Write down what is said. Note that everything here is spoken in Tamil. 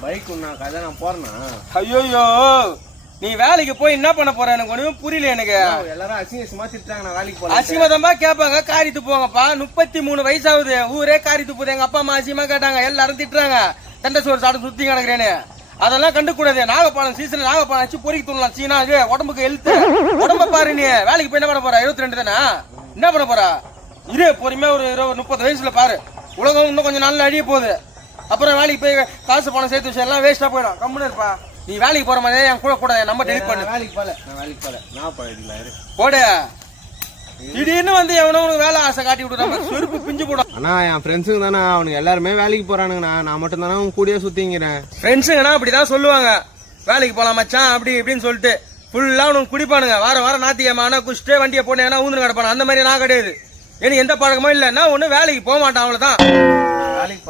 பைக் நான் போறேன்னா ஐயோ நீ வேலைக்கு போய் என்ன பண்ண போற எனக்கு ஒண்ணுமே புரியல எனக்கு. எல்லாரும் அசிங்கமா திட்டுறாங்க. நான் வேலைக்கு போறேன். அசிங்கமா கேட்பாங்க. காரித்து போங்கப்பா, 33 வயசாகுது, ஊரே காரித்து போகுது. எங்க அப்பா அம்மா அசிங்கமா கேட்டாங்க, எல்லாரும் திட்டுறாங்க. தண்டை சோறு சாப்பிட்டு சுத்தி கிடக்குறேன்னு அதெல்லாம் கண்டுக்கூடாது. நாகப்பாலம் சீசன் நாகப்பாலம் வச்சு பொறிக்க தூணலாம். சீனா உடம்புக்கு ஹெல்த். உடம்ப பாரு. நீ வேலைக்கு போய் என்ன பண்ண போற? 22 தானே, என்ன பண்ண போற? இரு பொறுமையா ஒரு 30 வயசுல பாரு. உலகம் இன்னும் கொஞ்சம் நாள்ல அழிய போகுது. அப்புறம் வேலைக்கு போய் காசு பணம் சேர்த்து வச்சு எல்லாம் வேஸ்டா போயிடும். கம்முன்னு இருப்பா. நீ வேலைக்கு போற மாதிரி என் கூட என் நம்பர் டெலிட் பண்ணு. வேலைக்கு போல நான் போயிடலாம் போடு. திடீர்னு வந்து எவனோ உனக்கு வேலை ஆசை காட்டி விடுறாங்க. செருப்பு பிஞ்சு போடும். ஆனா என் ஃப்ரெண்ட்ஸுங்க தானே, அவனுக்கு எல்லாருமே வேலைக்கு போறானுங்கண்ணா. நான் மட்டும் தானே அவங்க கூடயே சுத்திங்கிறேன். ஃப்ரெண்ட்ஸுங்கண்ணா அப்படிதான் சொல்லுவாங்க. வேலைக்கு போலாம் மச்சான் அப்படி இப்படின்னு சொல்லிட்டு ஃபுல்லா உனக்கு குடிப்பானுங்க. வாரம் ஞாத்திக்கிழமை ஆனா குடிச்சிட்டு வண்டியை போனேன்னா ஊந்து கிடப்பானு. அந்த மாதிரி நான் கிடையாது. எனக்கு எந்த பழக்கமும் இல்லைன்னா ஒண்ணு வேலைக்கு போக மாட்டான். அவ்வளவுதான். வேலைக்கு